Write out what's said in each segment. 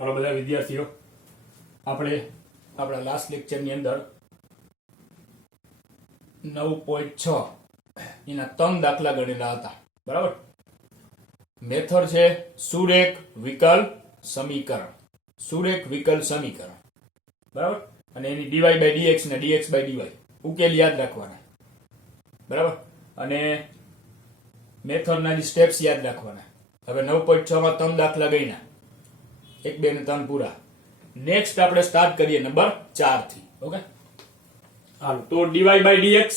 Hello બધા વિદ્યાર્થીઓ, આપણે આપણા લાસ્ટ લેક્ચરની અંદર 9.6 એના 3 દાખલા ગણેલા હતા. બરાબર. મેથડ છે સુરેખ વિકલ સમીકરણ. સુરેખ વિકલ સમીકરણ. બરાબર. અને એની dy by dx ને dx by dy ઉકેલ યાદ રાખવાના. બરાબર. અને મેથડના જે સ્ટેપ્સ યાદ રાખવાના. હવે 9.6 માં 3 દાખલા ગણ્યા. 1 2 ને 3 પૂરા. નેક્સ્ટ આપણે સ્ટાર્ટ કરીએ નંબર 4 થી. ઓકે, હાલો. તો dy by dx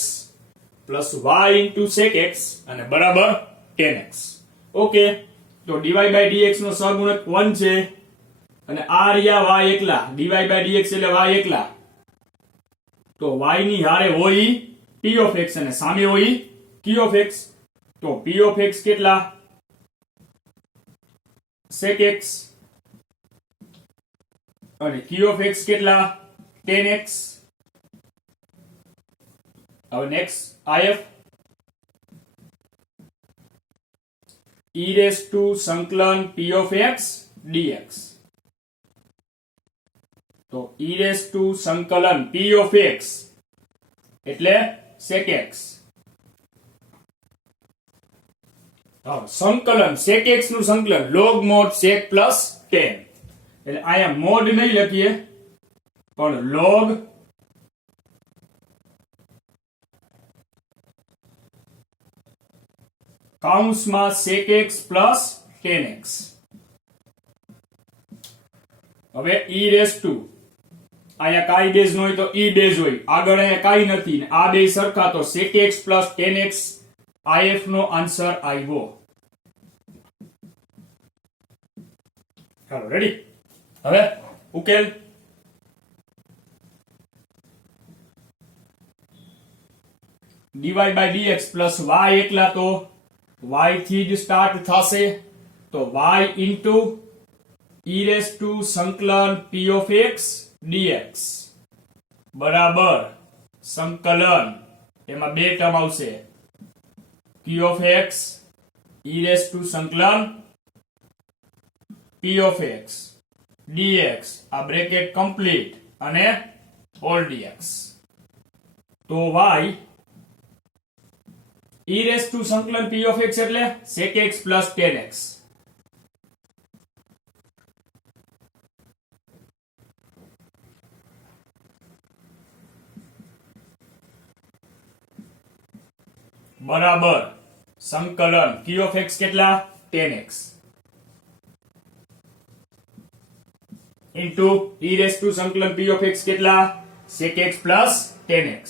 plus y into sec x અને બરાબર tan x. ઓકે, તો dy by dx નો સહગુણક 1 છે અને આ રહ્યા y એકલા. dy by dx એટલે y એકલા, તો y ની હારે હોય p of x અને સામે હોય q of x. તો p of x કેટલા? sec x અને q of x કેટલા? tan x. હવે next if e raised to સંકલન p of x dx. તો e raised to સંકલન p of x એટલે sec x. હવે સંકલન sec x નું સંકલન log mod sec plus tan. એટલે આયા મોડ નહીં લખીએ પણ log કાઉન્સમાં sec x plus tan x. હવે e raised to આયા કાઈ બેઝ ન હોય તો e બેઝ હોય. આગળ આયા કાઈ નથી ને આ બે સરખા, તો sec x plus tan x if નો આન્સર આવ્યો. ચાલો, રેડી. હવે ઉકેલ. dy by dx plus y એકલા, તો y થી જ સ્ટાર્ટ થશે. તો y into e raised to સંકલન p of x dx બરાબર સંકલન, એમાં બે ટર્મ આવશે, p of x e raised to સંકલન p of x dx, આ બ્રેકેટ કમ્પ્લીટ અને ઓલ dx. તો y e raised to સંકલન p of x એટલે sec x plus tan x. બરાબર સંકલન p of x કેટલા? tan x into e raised to સંકલન p of x કેટલા? sec x plus tan x.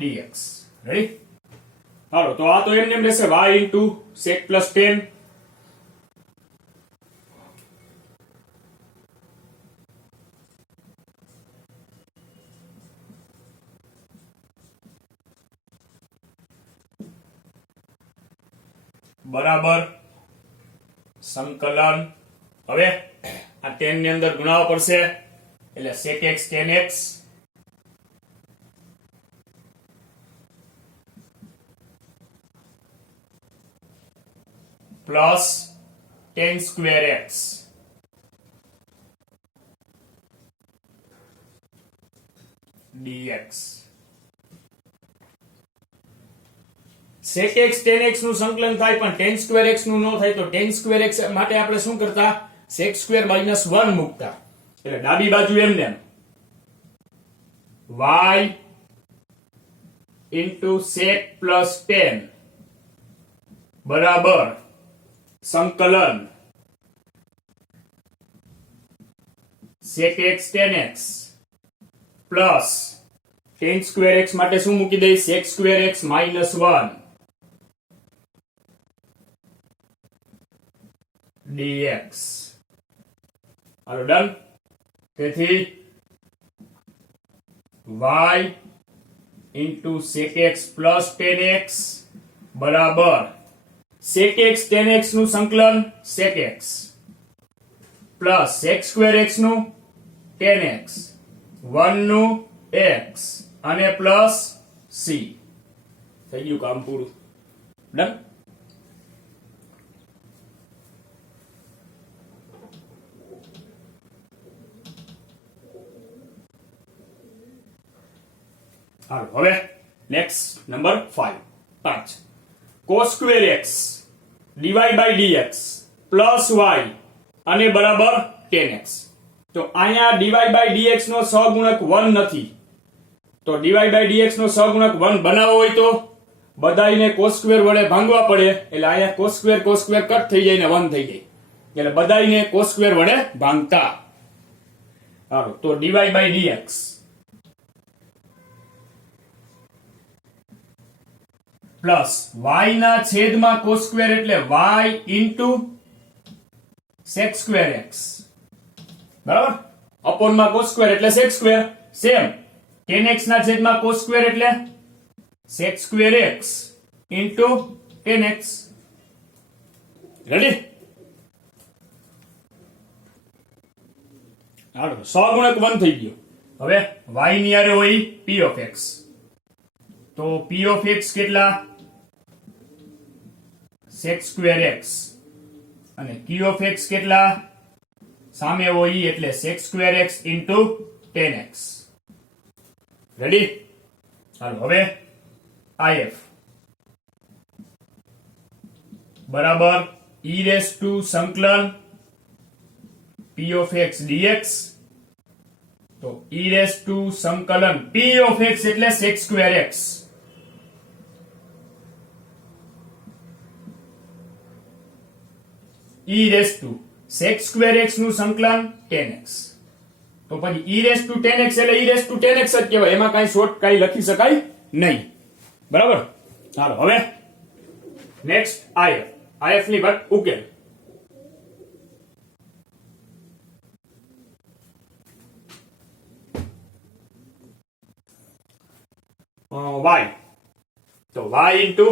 dx. Ready? હાલો, તો આ તો એમને એમ રહેશે y into sec plus tan. બરાબર સંકલન. હવે આ tan ની અંદર ગુણાવવા પડશે એટલે sec x tan x plus tan square x dx. sec x tan x નું સંકલન થાય પણ tan square x નું ન થાય, તો tan square x માટે આપણે શું કરતા? sec square minus 1 મૂકતા. એટલે ડાબી બાજુ એમને y into sec plus tan બરાબર સંકલન sec x tan x plus tan square x માટે શું મૂકી દઈ? sec square x minus 1 dx. હાલો, ડન. તેથી y into sec x plus tan x બરાબર sec x tan x નું સંકલન sec x plus sec square x નું tan x 1 નું x અને પ્લસ c. થઈ ગયું કામ પૂરું. ડન. હાલો હવે next number 5 cos square x dy by dx plus y અને બરાબર tan x. તો અહીંયા dy બાય dx નો સહગુણક 1 નથી, તો dy બાય dx નો સહગુણક 1 બનાવવો હોય તો બધાયને cos સ્ક્વેર વડે ભાંગવા પડે, એટલે અહીંયા cos સ્ક્વેર કટ થઈ જાય ને 1 થઈ જાય, એટલે બધાયને cos સ્ક્વેર વડે ભાંગતા. હાલો તો dy by dx plus y ના છેદમાં cos સ્ક્વેર એટલે y into sec square x, બરાબર, અપોનમાં cos સ્ક્વેર એટલે sec square, same tan x ના છેદમાં cos સ્ક્વેર એટલે sec square x into tan x. Ready? હાલો સહગુણક 1 થઈ ગયો. હવે y ની આરે હોય p of x, તો p of x કેટલા? sec સ્ક્વેર x, અને q of x કેટલા? સામે હોય એટલે sec square x into tan x. Ready? હાલો હવે if બરાબર e રેસ ટુ સંકલન p of x dx, તો e રેસ ટુ સંકલન p of x એટલે sec square x, e raise to sec square x નું સંકલન tan x. તો પછી e raise to tan x એટલે e raise to tan x જ કહેવાય, એમાં કાંઈ શોર્ટ કાંઈ લખી શકાય નહીં, બરાબર. ચાલો હવે નેક્સ્ટ if ની વાત ઉકેલ. y, તો y into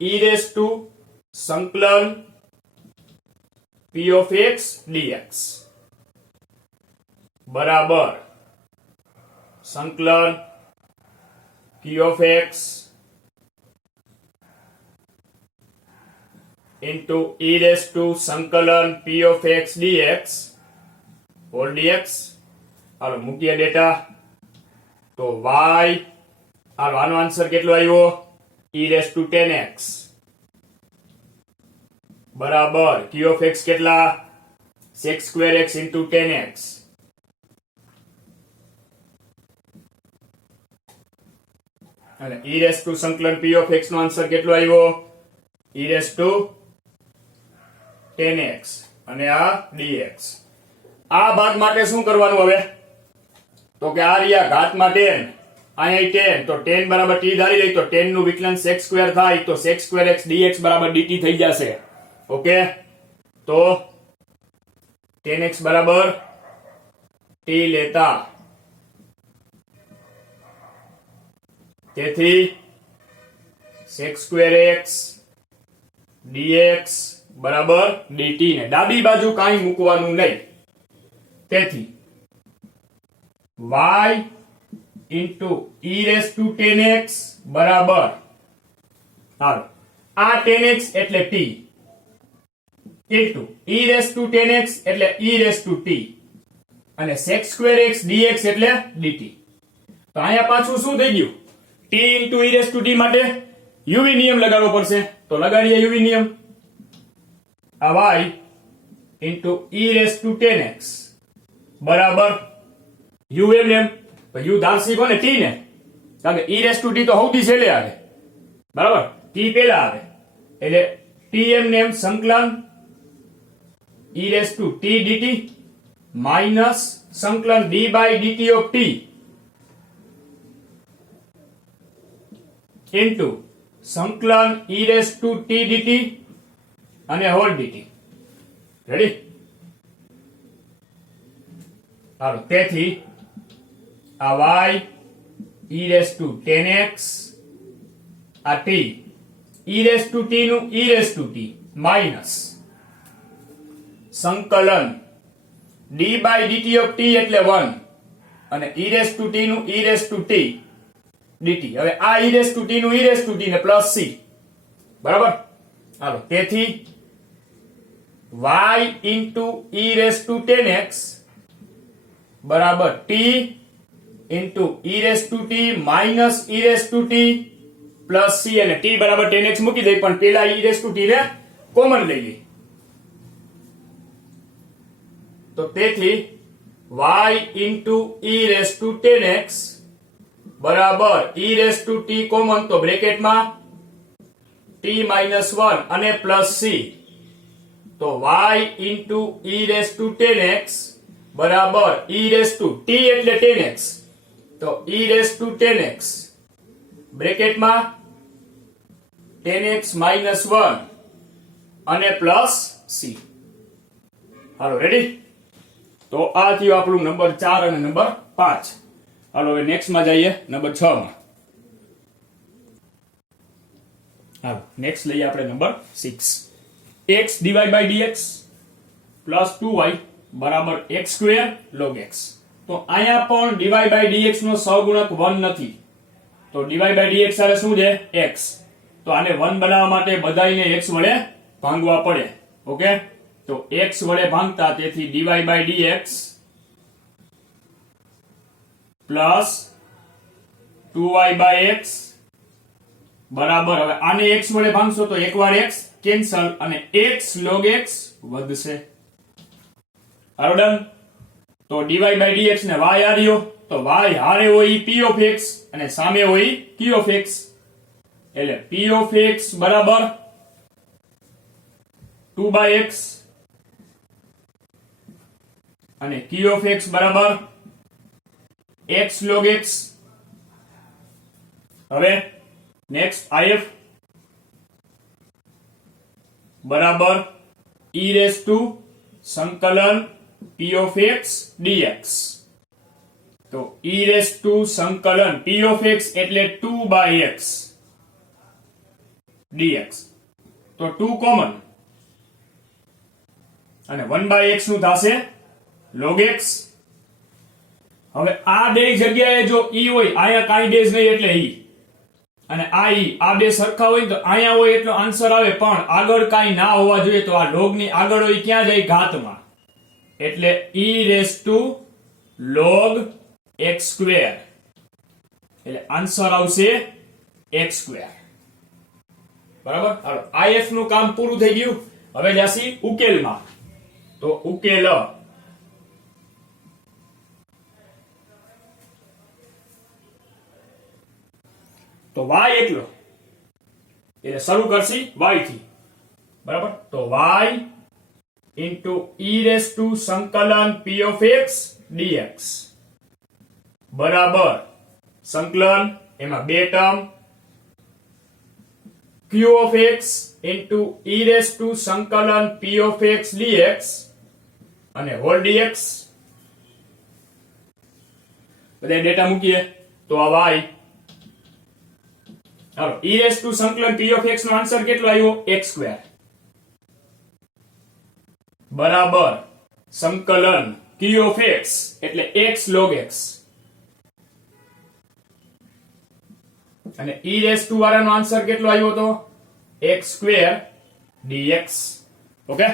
e raise to સંકલન p of x dx બરાબર સંકલન p of x into e raise to સંકલન p of x dx whole dx. હાલો મૂકીએ ડેટા, તો y, હાલો આનો આન્સર કેટલો આવ્યો? e raise to tan x બરાબર q of x કેટલા? sec square x into tan x. અને e રેસ ટુ સંકલન p of x નો આન્સર કેટલો આવ્યો? e raise to tan x અને આ dx. આ ભાગ માટે શું કરવાનું હવે? તો કે આ રહ્યા ઘાતમાં 10, અહીંયા 10, તો 10 બરાબર t ધારી લઈ, તો 10 નું વિકલન sec સ્ક્વેર થાય, તો sec સ્ક્વેર x dx બરાબર dt થઈ જશે. ઓકે, તો tan x બરાબર t લેતા, તેથી sec સ્ક્વેર x dx બરાબર dt ને ડાબી બાજુ કાંઈ મૂકવાનું નહીં, તેથી y into e raise to tan x બરાબર, હાલો આ tan x એટલે t into e raise to tan x એટલે e રેસ ટુ t, અને sec સ્ક્વેર x dx એટલે dt. તો અહીંયા પાછું શું થઈ ગયું? t into e raise to t માટે uv નિયમ લગાડવો પડશે, તો લગાડીએ uv નિયમ. આ y into e raise to tan x બરાબર u એમ, તો u ધારસી કોને? t ને, કારણ કે e રેસ ટુ t તો સૌથી છેલ્લે આવે, બરાબર, t પહેલા આવે, એટલે t એમ સંકલન e raise to t dt minus સંકલન d બાય dt ઓફ t ઇન્ટુ સંકલન e raise to t dt અને હોલ dt. રેડી? હાલો તેથી આ y e raise to tan x, આ t e raise to t નું e raise to t minus સંકલન d બાય dt ઓફ t એટલે 1, અને e રેસ ટુ t નું e raise to t dt. હવે આ e રેસ ટુ ટી નું e રેસ ટુ ટી ને પ્લસ c, બરાબર. હાલો, તેથી y into e raise two 10x બરાબર t into e raise to t minus e raise to t plus c, અને t બરાબર 10x મૂકી દઈ, પણ પેલા e રેસ ટુ t ને કોમન લઈ લઈ. તો તેથી y into e raise two 10x બરાબર e raise to t common, તો બ્રેકેટમાં t માઇનસ 1 અને પ્લસ c, તો y into e raise two 10x બરાબર e રેસ ટુ t એટલે 10x, તો e raise two 10x બ્રેકેટમાં 10x minus 1 અને plus c. હાલો, ready? તો આ થયું આપણું નંબર 4 અને નંબર 5. હાલો, હવે નેક્સ્ટ માં જઈએ નંબર 6 માં. હાલો, નેક્સ્ટ લઈએ આપણે number 6. x divide by dx plus 2y બરાબર x સ્ક્વેર log x. તો અહીંયા પણ ડિવાઇડ બાય dx નો સહગુણક 1 નથી, તો ડિવાઇડ બાય dx એટલે શું છે? x. તો આને 1 બનાવવા માટે બધાયને x વડે ભાંગવા પડે. ઓકે, તો x વડે ભાંગતા, તેથી divide by dx plus 2y by x બરાબર, હવે આને x વડે ભાંગશો તો એકવાર x કેન્સલ અને x log x વધશે. હાલો, ડન. તો dy બાય dx ને y આર્યો, તો y હારે હોય p of x અને સામે હોય q of x, એટલે p of x બરાબર 2 by x અને q of x બરાબર x log x. હવે નેક્સ્ટ if બરાબર e રેસ ટુ સંકલન p of x dx. તો e રેસ ટુ સંકલન p of x એટલે 2 by x dx, તો 2 કોમન અને 1 by x નું થશે log x. હવે આ બે જગ્યાએ જો e હોય, અહીંયા કાઈ બેઝ નહીં એટલે e, અને આ e, આ બે સરખા હોય તો અહીંયા હોય એટલો આન્સર આવે, પણ આગળ કાઈ ના હોવા જોઈએ, તો આ log ની આગળ હોય ક્યાં જાય? ઘાતમાં, એટલે e raise two log x square, એટલે આન્સર આવશે x સ્ક્વેર. બરાબર. હાલો, if નું કામ પૂરું થઈ ગયું. હવે જાસી ઉકેલમાં. તો ઉકેલ તો y એટલો, એટલે શરૂ કરશી y થી. બરાબર. તો y into e raise to સંકલન p of x dx બરાબર સંકલન, એમાં બે term q of x into e raise to સંકલન p of x dx અને હોલ dx. બધા ડેટા મૂકીએ તો આ y. હાલો, e રેસ ટુ સંકલન p of x નો આન્સર કેટલો આવ્યો? x સ્ક્વેર બરાબર સંકલન q of x એટલે x log x, અને e રેસ ટુ વાળાનો આન્સર કેટલો આવ્યો તો? x square dx. ઓકે,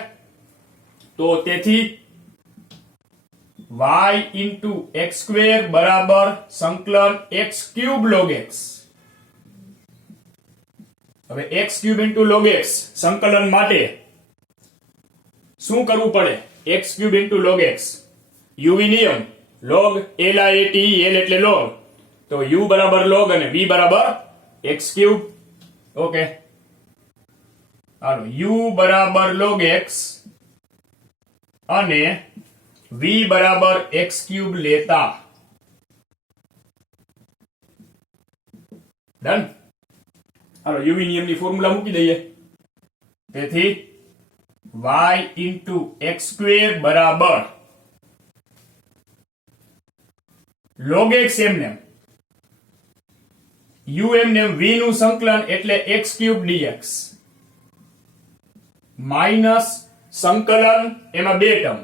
તો તેથી y ઇન્ટુ x સ્ક્વેર બરાબર સંકલન x ક્યુબ log x. હવે x cube into log x સંકલન માટે શું કરવું પડે? x cube into log x, uv નિયમ, log l i a t e, l એટલે log, તો u બરાબર log અને v બરાબર x ક્યુબ. ઓકે, હાલો, u બરાબર log x અને v બરાબર x ક્યુબ લેતા. ડન. હાલો, uv નિયમની ફોર્મ્યુલા મૂકી દઈએ. તેથી y ઇન્ટુ x સ્ક્વેર બરાબર log x એમને u એમને v નું સંકલન એટલે x ક્યુબ dx માઇનસ સંકલન, એમાં બે term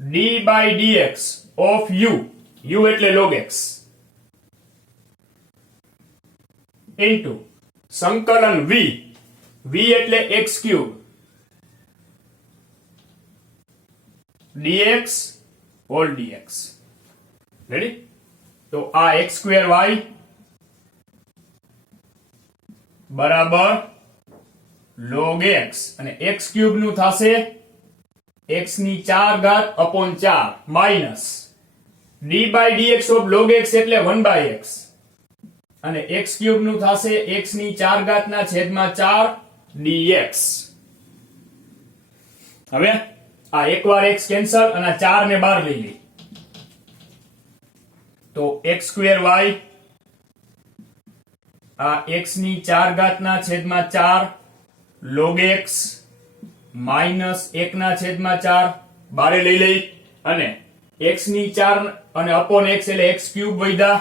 d by dx of u, u એટલે log x ઇન્ટુ સંકલન v, v એટલે x cube dx whole dx. Ready? તો આ x સ્ક્વેર y બરાબર log x અને x ક્યુબ નું થશે x ની 4 ઘાત upon 4 minus d by dx of log x એટલે 1 by x અને x ક્યુબ નું થશે x ની 4 ઘાત ના છેદમાં 4 dx. હવે આ એકવાર x કેન્સલ અને 4 ને બહાર લઈ લઈ તો x સ્ક્વેર y આ x ની 4 ઘાત ના છેદમાં 4 log x માઇનસ 1 ના છેદમાં 4 બારે લઈ લઈ અને x ની 4 અને અપોન x એટલે x ક્યુબ વધ્યા.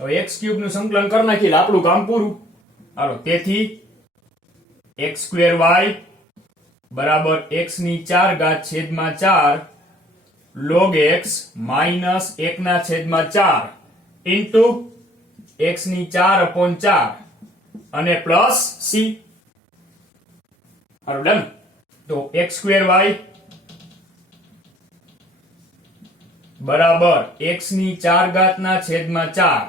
હવે x ક્યુબ નું સંકલન કરી નાખીએ આપણું કામ પૂરું. હાલો, તેથી x સ્ક્વેર y બરાબર x ની 4 ઘાત છેદમાં 4 log x માઇનસ 1 ના છેદમાં 4 ઇન્ટુ x ની 4 અપોન 4 અને પ્લસ c. હાલો, ડન. તો x સ્ક્વેર y બરાબર x ની 4 ઘાત ના છેદમાં 4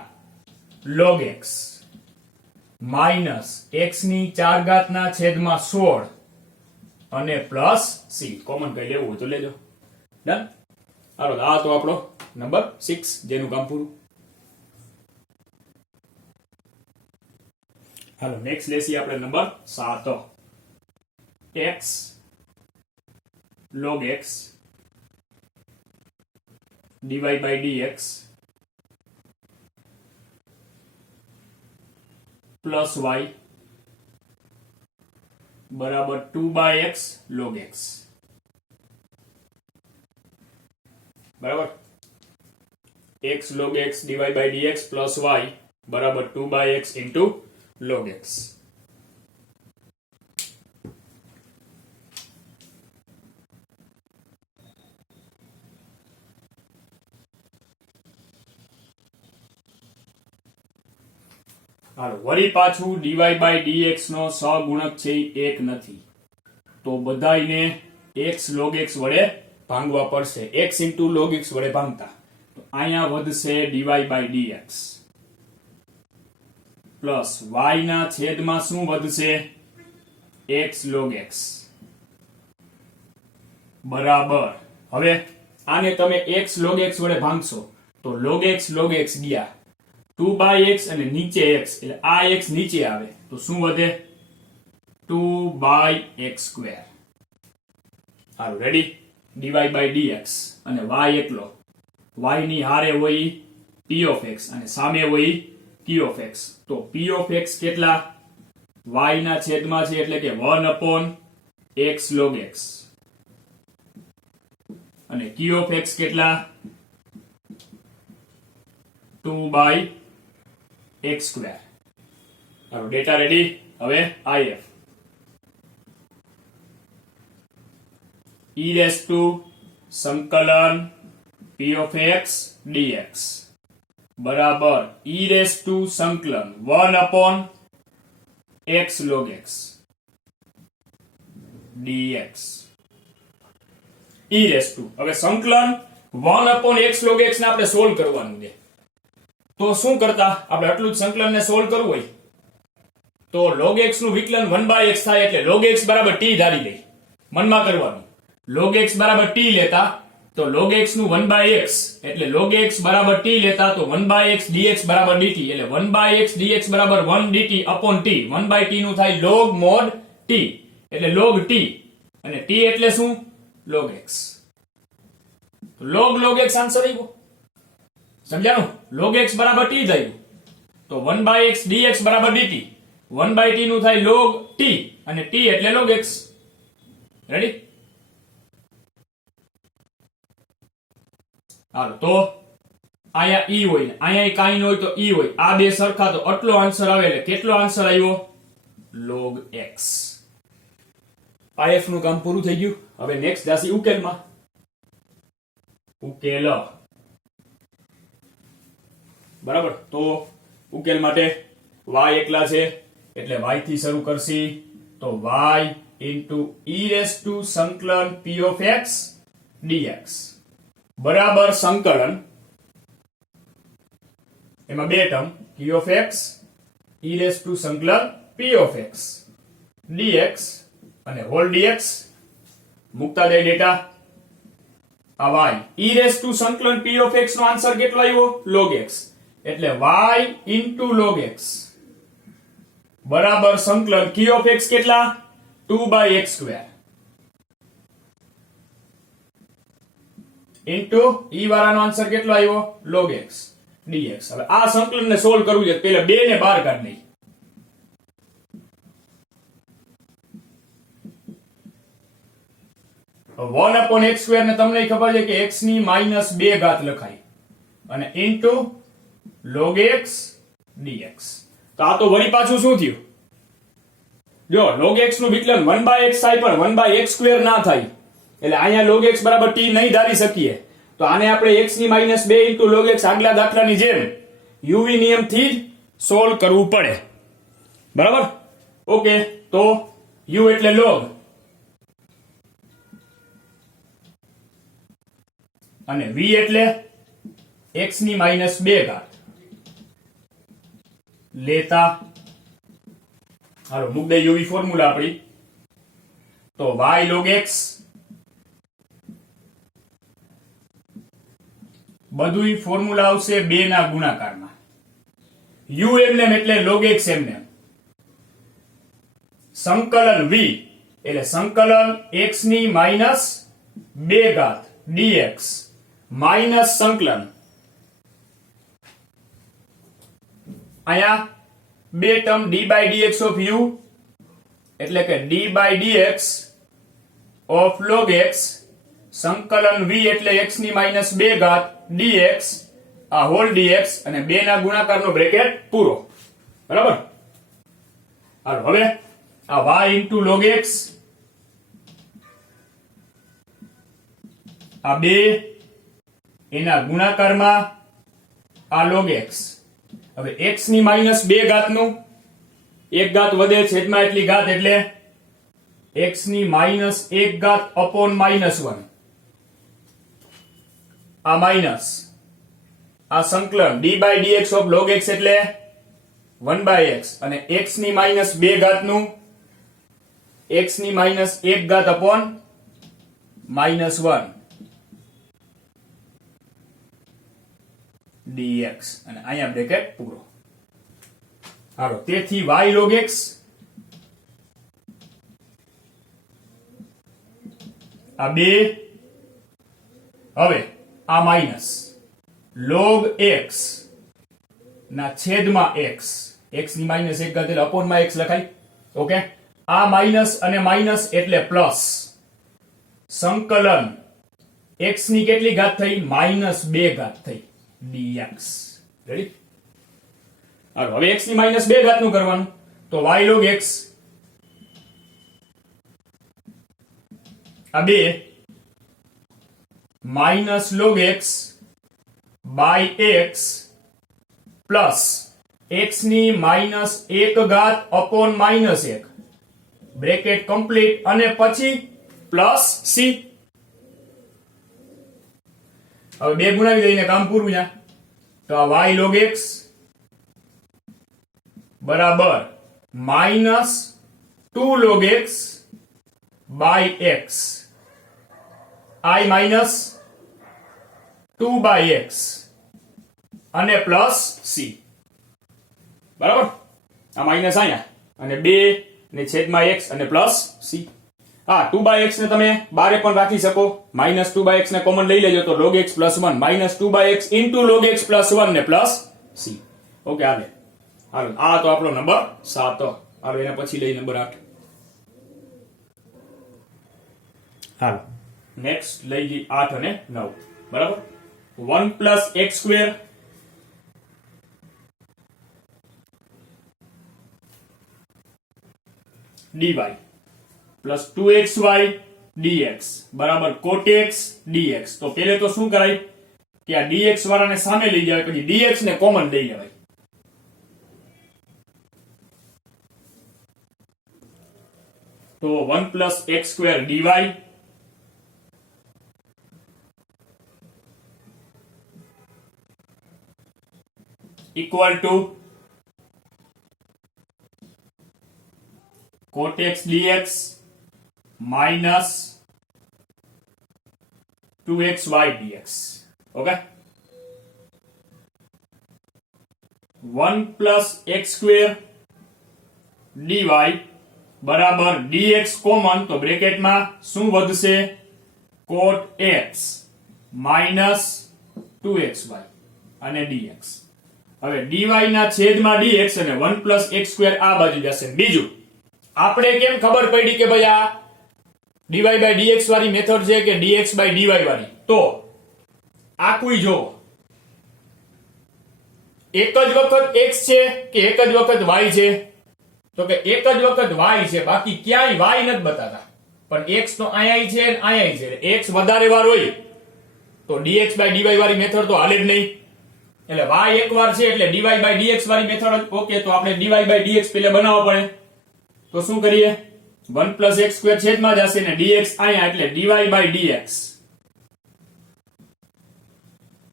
log x માઇનસ x ની 4 ઘાત ના છેદમાં 16 અને પ્લસ c. કોમન કઈ લેવું હોય તો લેજો. ડન. હાલો, આ તો આપણો નંબર 6 જેનું કામ પૂરું. હાલો, નેક્સ્ટ લેસી આપણે number 7 x log x dy by dx plus y બરાબર 2 by x log x. બરાબર x log x dy by dx plus y બરાબર 2 by x into log x. હાલો, વળી પાછું dy by dx નો સહગુણક છે એ 1 નથી તો બધાયને x log x વડે ભાંગવા પડશે. x into log x વડે ભાંગતા તો અહીંયા વધશે dy by dx plus y ના છેદમાં શું વધશે x log x બરાબર. હવે આને તમે x log x વડે ભાંગશો તો log x ગયા 2 by x અને નીચે x એટલે આ x નીચે આવે તો શું વધે 2 by x square. Hello, ready? dy by dx અને y એટલો y ની હારે હોય p of x અને સામે હોય q of x તો p of x કેટલા y ના છેદમાં છે એટલે કે 1 upon x log x અને q of x કેટલા 2 by x square. Hello, data ready. હવે if e raised to સંકલન p of x dx બરાબર e raised to સંકલન 1 upon x log x dx. e raised to હવે સંકલન 1 upon x log x ને આપણે solve કરવાનું છે તો શું કરતા આપણે આટલું જ સંકલન ને સોલ્વ કરવું હોય તો log x નું વિકલન 1 by x થાય એટલે log x બરાબર t ધારી લઈ. મનમાં કરવાનું log x બરાબર t લેતા તો log x નું 1 by x એટલે log x બરાબર t લેતા તો 1 by x dx બરાબર dt એટલે 1 by x dx બરાબર 1 dt upon t. 1 by t નું થાય log mod t એટલે log t અને t એટલે શું log x. log x answer આવ્યો. સમજાણું? log x બરાબર t થયું તો 1 by x dx બરાબર dt 1 by t નું થાય log t અને t એટલે log x. રેડી? હાલો, તો આયા e હોય ને આયા કાઈ ન હોય તો e હોય આ બે સરખા તો આટલો આન્સર આવે એટલે કેટલો આન્સર આવ્યો log x. if નું કામ પૂરું થઈ ગયું. હવે નેક્સ્ટ જાસી ઉકેલમાં. ઉકેલ બરાબર. તો ઉકેલ માટે y એકલા છે એટલે y થી શરૂ કરશી, તો y into e raised to સંકલન p of x dx બરાબર સંકલન, એમાં બે term p of x e raised to સંકલન p of x dx અને હોલ dx મુકતા જાય ડેટા, આ y e raised to સંકલન p of x નો આન્સર કેટલો આવ્યો log x, એટલે y into log x બરાબર સંકલન q of x કેટલા 2/x² into e વાળાનો આન્સર કેટલો આવ્યો log x dx. હવે આ સંકલનને સોલ્વ કરવું છે, પહેલા 2 ને બહાર કાઢ નહીં. 1/x² ને તમને ખબર છે કે x ની -2 ઘાત લખાય અને into log x dx. તો આ તો વળી પાછું શું થયું, જો log x નું વિકલન 1/x થાય પણ 1/x² ના થાય, એટલે અહીંયા log x બરાબર t નહીં ધારી શકીએ, તો આને આપણે x ની -2 into log x આગલા દાખલાની જેમ uv નિયમથી જ સોલ્વ કરવું પડે. બરાબર. ઓકે, તો u એટલે log અને v એટલે x ની -2 ઘાત લેતા, હાલો મૂક દે uv ફોર્મ્યુલા આપણી, તો y log x બધુંય ફોર્મ્યુલા આવશે 2 ના ગુણાકારમાં, u એમને એટલે log x એમને, સંકલન v એટલે સંકલન x ની -2 ઘાત dx માઇનસ સંકલન, અહીંયા બે ટર્મ d/dx of u એટલે કે d/dx of log x સંકલન v એટલે x ની -2 ઘાત dx આ હોલ dx અને 2 ના ગુણાકારનો બ્રેકેટ પૂરો. બરાબર. હાલો હવે આ y into log x આ 2 એના ગુણાકારમાં આ log x, હવે x ની -2 ઘાતનું એક ઘાત વધે છેદમાં એટલી ઘાત એટલે x ની -1 ઘાત upon -1, આ માઇનસ આ સંકલન d/dx of log x એટલે 1/x અને x ની -2 ઘાતનું x ની -1 ઘાત upon -1 dx અને અહીંયા બ્રેકેટ પૂરો. હાલો તેથી y log x આ 2, હવે આ માઈનસ log x ના છેદમાં x, x ની -1 ઘાત એટલે upon માં x લખાય. ઓકે, આ માઈનસ અને માઈનસ એટલે પ્લસ, સંકલન x ની કેટલી ઘાત થઈ -2 ઘાત થઈ dx. રેડી. હાલો હવે x ની -2 ઘાત નું કરવાનું, તો y log x આ 2 minus log x by x plus x ની -1 ઘાત upon -1 બ્રેકેટ કમ્પ્લીટ અને પછી પ્લસ c. હવે 2 ગુણાવી દઈને કામ પૂરું છે, તો આ y log x બરાબર -2 log x by x i minus 2/x અને પ્લસ c. બરાબર. આ માઈનસ અહીંયા અને 2 ને છેદમાં x અને પ્લસ c. હા 2/x ને તમે બારે પણ રાખી શકો, -2/x ને કોમન લઈ લેજો તો log x plus 1 -2/x into log x plus 1 ને પ્લસ c. ઓકે, હાલે હાલો આ તો આપણો નંબર 7. હાલો એના પછી લઈ નંબર 8. હાલો નેક્સ્ટ લઈ ગઈ 8 અને 9. બરાબર. 1 plus x square dy plus 2xy dx બરાબર cot x dx. તો પહેલે તો શું કરાય કે આ dx વાળાને સામે લઈ જવાય, પછી dx ને કોમન લઈ લેવાય. તો 1 + x² dy equal to cot x dx minus 2xy dx. Okay, 1 + x² dy બરાબર dx કોમન, તો બ્રેકેટમાં શું વધશે? cot x minus 2xy અને dx. હવે dy ના છેદમાં dx અને 1 + x² આ બાજુ જશે. બીજું, આપણે કેમ ખબર પડી કે ભાઈ આ dy by dx વાળી મેથડ છે કે dx by dy વાળી? તો આખું જો એક જ વખત x છે કે એક જ વખત y છે? તો કે એક જ વખત y છે, બાકી ક્યાંય y નથી બતાતા. પણ x તો અહીંયા છે અને અહીંયા છે. x વધારે વાર હોય તો dx by dy વાળી મેથડ તો હાલે જ નહીં. એટલે y એક વાર છે એટલે dy by dx વાળી મેથડ. ઓકે, તો આપણે dy by dx પેલે બનાવવો પડે. તો શું કરીએ? 1 + x² છેદમાં જશે ને dx અહીંયા, એટલે dy by dx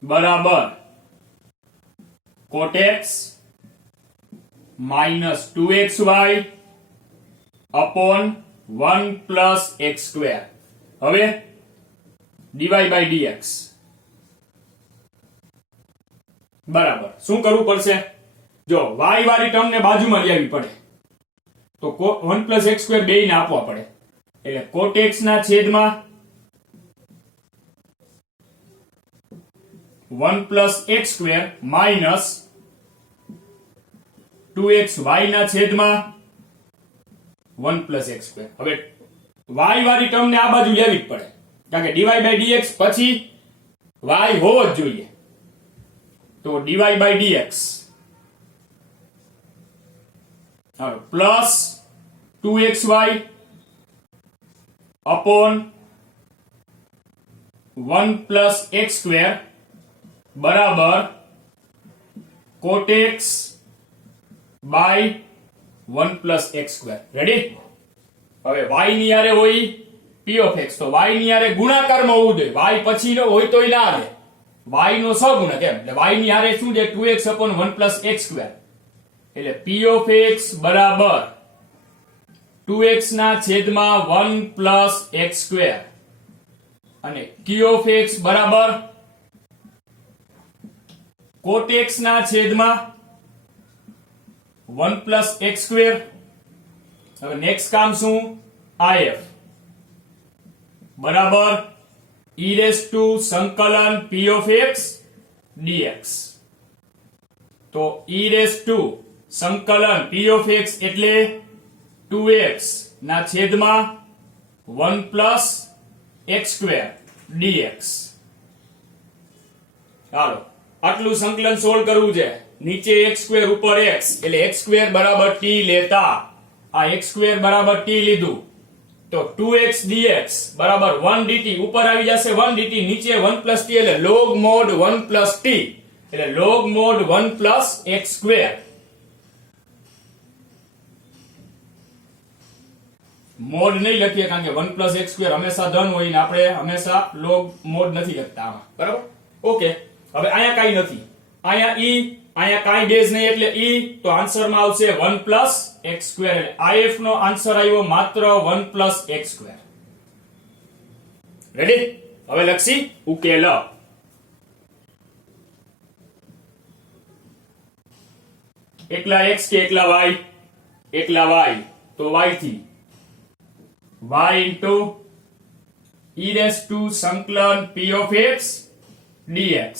બરાબર cot x minus 2xy upon 1 + x². હવે dy by dx બરાબર શું કરવું પડશે? જો y વાળી ટર્મ ને બાજુમાં લઈ આવવી પડે, તો 1 + x² બેયને આપવા પડે. એટલે cot x ના છેદમાં 1 + x² minus 2xy ના છેદમાં 1 + x². હવે y વાળી ટર્મ ને આ બાજુ લેવી જ પડે, કારણ કે dy by dx પછી y હોવો જ જોઈએ. તો dy by dx hello plus 2xy upon 1 + x² બરાબર cot x by 1 + x². Ready? હવે y ની હારે હોય p of x, તો y ની હારે ગુણાકારમાં હોવું જોઈએ. y પછીનો હોય તોય ના આવે, y નો સહગુણક એમ. એટલે y ની હારે શું છે? 2x upon 1 + x². એટલે p of x બરાબર 2x ના છેદમાં 1 + x² અને q of x બરાબર cot x ના છેદમાં 1 + x². હવે નેક્સ્ટ કામ શું? if બરાબર e⁻⁴ p of x dx. તો e⁻⁴ p of x એટલે 2x ના છેદમાં 1 + x² dx. ચાલો આટલું સંકલન સોલ્વ કરવું છે. નીચે x² ઉપર x, એટલે x² બરાબર t લેતા આ x² બરાબર t લીધું, તો 2x dx બરાબર 1 dt ઉપર આવી જશે 1 dt, નીચે 1 + t એટલે log mod 1 + t, એટલે log mod 1 + x². મોડ નહીં લખીએ કારણ કે 1 + x² હંમેશા ધન હોય ને આપણે હંમેશા log mod નથી લખતા આમાં. બરાબર? ઓકે, હવે અહીંયા કાઈ નથી, અહીંયા અહીંયા કાઈ બેઝ નહીં એટલે તો આન્સરમાં આવશે 1 + x². એટલે if નો આન્સર આવ્યો માત્ર 1 + x². રેડી? હવે લખી ઉકેલ. એકલા x કે એકલા y? એકલા y, તો y થી y into e⁻⁴ p of x dx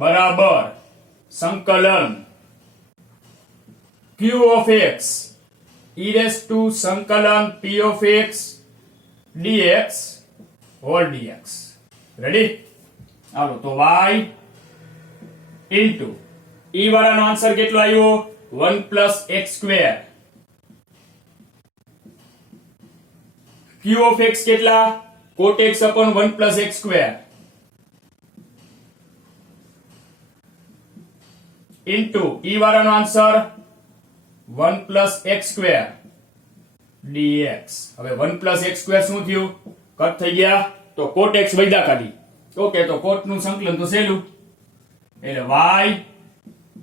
બરાબર સંકલન q of x e⁻⁴ p of x dx whole dx. Ready? હાલો તો y into e વાળાનો આન્સર કેટલો આવ્યો? 1 + x². q of x કેટલા? cot x upon 1 + x². Into e વાળાનો answer 1 plus x square dx. હવે 1 પ્લસ એક્સ સ્ક્વેર શું થયું? કટ થઈ ગયા તો કોટ એક્સ વૈદા ખાલી. ઓકે, તો કોટ નું સંકલન તો સહેલું, એટલે y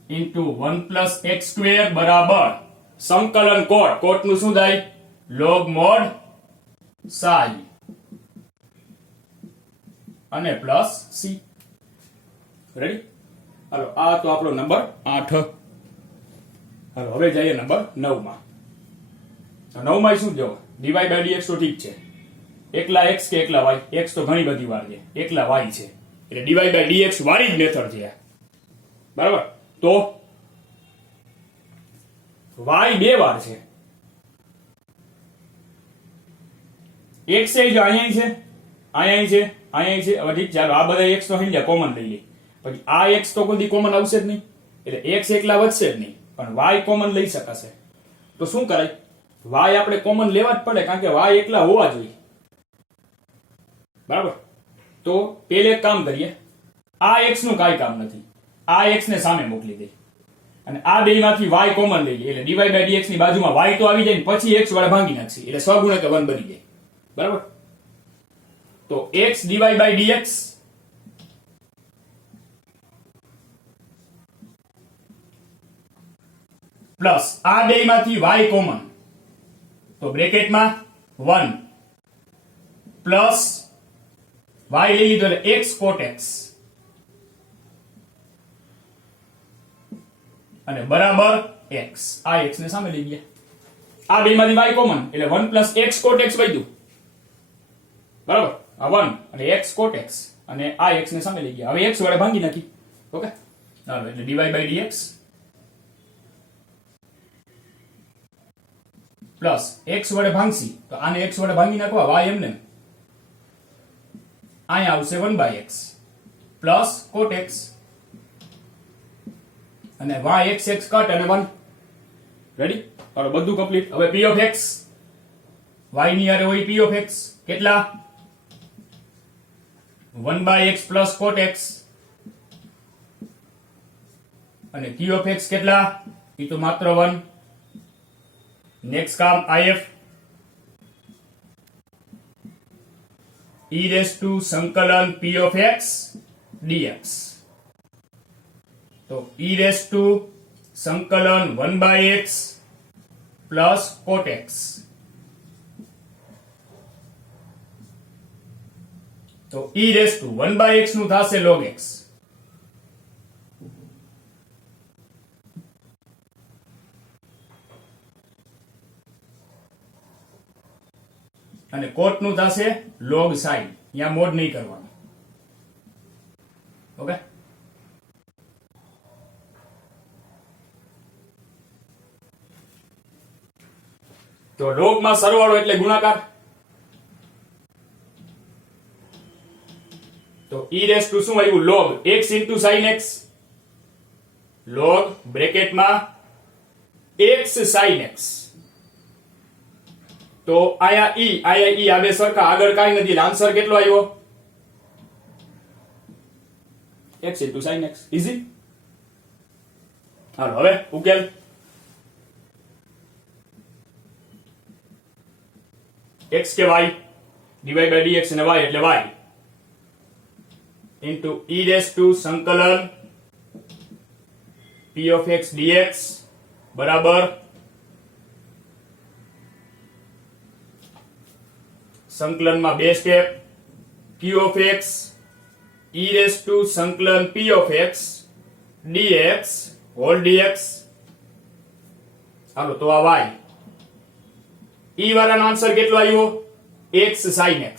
into 1 plus x square બરાબર સંકલન કોટ. કોટ નું શું થાય? લોગ મોડ સાઈ અને પ્લસ સી. રેડી? હાલો, આ તો આપણો નંબર 8. હાલો, હવે જઈએ નંબર 9 માં. 9 માં શું જો dy by dx તો ઠીક છે, એકલા x કે એકલા y? x તો ઘણી બધી વાર છે, એકલા y છે, એટલે dy by dx વાળી જ મેથડ છે, બરાબર? તો y બે વાર છે, x એ જો અહીંયા છે, અહીંયા છે, અહીંયા છે. હવે ઠીક, ચાલો આ બધા x તો સમજ્યા, કોમન લઈ લઈએ. પછી આ x તો કોઈ કોમન આવશે જ નહીં, એટલે x એકલા વધશે જ નહીં, પણ y કોમન લઈ શકાશે. તો શું કરાય? y આપણે કોમન લેવા જ પડે, કારણ કે y એકલા હોવા જોઈએ, બરાબર? તો પેલે એક કામ કરીએ, આ x નું કાંઈ કામ નથી, આ x ને સામે મોકલી દે અને આ બેમાંથી y કોમન લઈએ, એટલે dy by dx ની બાજુમાં y તો આવી જાય ને પછી x વડે ભાંગી નાખશી, એટલે સ્વગુણક 1 બની જાય, બરાબર? તો x dy by dx plus આ બેમાંથી y કોમન, તો બ્રેકેટમાં 1 પ્લસ y લઈ લીધો એટલે x cot x અને બરાબર x. આ x ને સામે લઈ ગયા, આ બેમાંથી y કોમન એટલે 1 પ્લસ x cot x વધ્યું, બરાબર? આ 1 અને x cot x અને આ x ને સામે લઈ ગયા, હવે x વડે ભાંગી નાખી. ઓકે, ચાલો, એટલે dy by dx plus x વડે ભાંગસી તો આને x વડે ભાંગી નાખવા, y એમને અહીંયા આવશે 1 by x plus cot x અને y x x કટ અને 1. રેડી? ચાલો, બધું કમ્પ્લીટ. હવે p of x, y ની હારે હોય p of x કેટલા? 1 by x plus cot x અને q of x કેટલા? એ તો માત્ર 1. નેક્સ્ટ કામ if e raised to સંકલન p of x dx. તો e raised to સંકલન 1 by x plus cot x. તો e raised to 1 by x નું થશે log x અને કોટ નું થશે log sin. અહીંયા મોડ નહીં કરવાનું. ઓકે, તો log માં સરવાળો એટલે ગુણાકાર. તો e raised to શું આવ્યું? log x into sin x. log બ્રેકેટમાં x sin x. તો આયા ઈ આવે સરખા, આગળ કાઈ નથી, આન્સર કેટલો આવ્યો? x into sin x. Easy. હાલો, હવે ઉકેલ. x કે y, dy by dx અને y એટલે y into e raised to સંકલન p of x dx બરાબર સંકલનમાં બે step, q of x e raised to સંકલન p of x dx whole dx. હાલો, તો આ y e વાળાનો આન્સર કેટલો આવ્યો? x sin x.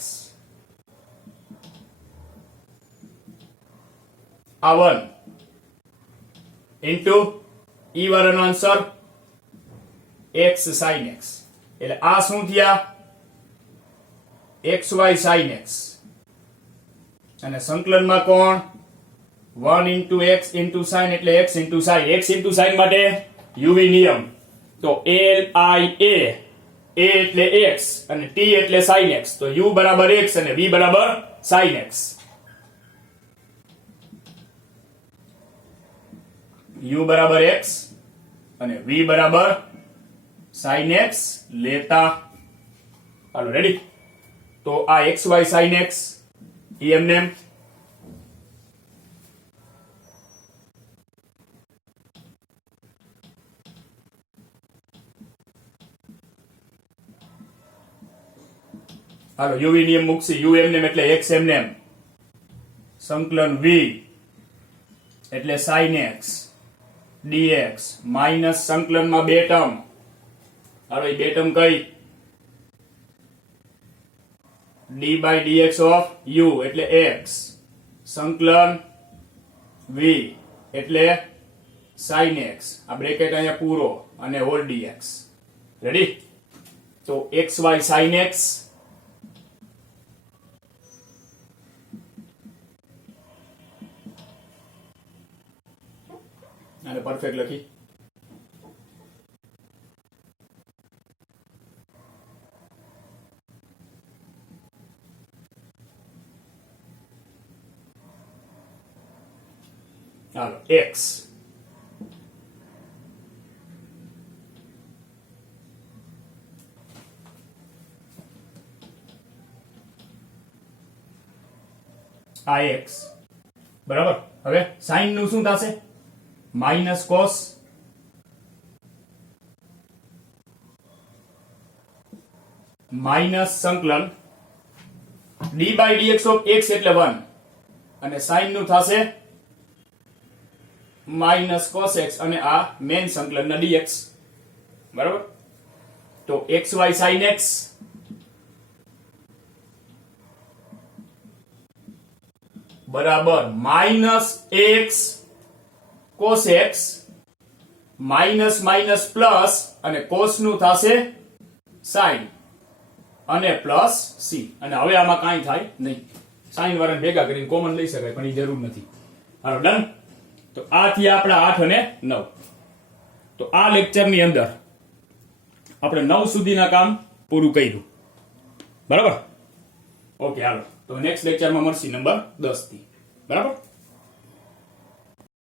આ 1 ઇન્ટુ e વાળાનો આન્સર x sin x, એટલે આ શું થયા? xy sin x અને સંકલનમાં કોણ? 1 into x into sin એટલે x into sin. x into sin માટે uv નિયમ. તો l i a એટલે x અને t એટલે sin x. તો u બરાબર x અને v બરાબર sin x. u બરાબર x અને v બરાબર sin x લેતા. હાલો રેડી. તો આ xy sin x એમને એમ. હાલો uv નિયમ મૂકશી. u એમને એટલે x એમને એમ. સંકલન v એટલે sin x dx માઇનસ સંકલનમાં બે ટર્મ. હાલો એ બે ટર્મ કઈ? d by dx of u એટલે x સંકલન v એટલે sin x. આ બ્રેકેટ અહીંયા પૂરો અને હોલ dx. રેડી? તો xy sin x અને પરફેક્ટ લખી. હાલો x આ x બરાબર. હવે સાઈન નું શું થશે? માઇનસ કોસ માઇનસ સંકલન d by dx of x એટલે 1 અને સાઈન નું થશે માઇનસ cos x અને આ મેન સંકલન ના dx. બરાબર. તો xy sin x બરાબર minus x cos x minus minus plus અને cos નું થશે sin અને પ્લસ c. અને હવે આમાં કાંઈ થાય નહીં. sin વાળાને ભેગા કરીને કોમન લઈ શકાય પણ એ જરૂર નથી. હાલો ડન. તો આ થયા આપણા 8 અને 9. તો આ લેક્ચરની અંદર આપણે 9 સુધીના કામ પૂરું કર્યું. બરાબર. ઓકે હાલો. તો નેક્સ્ટ લેક્ચરમાં મળશે નંબર 10 થી. બરાબર.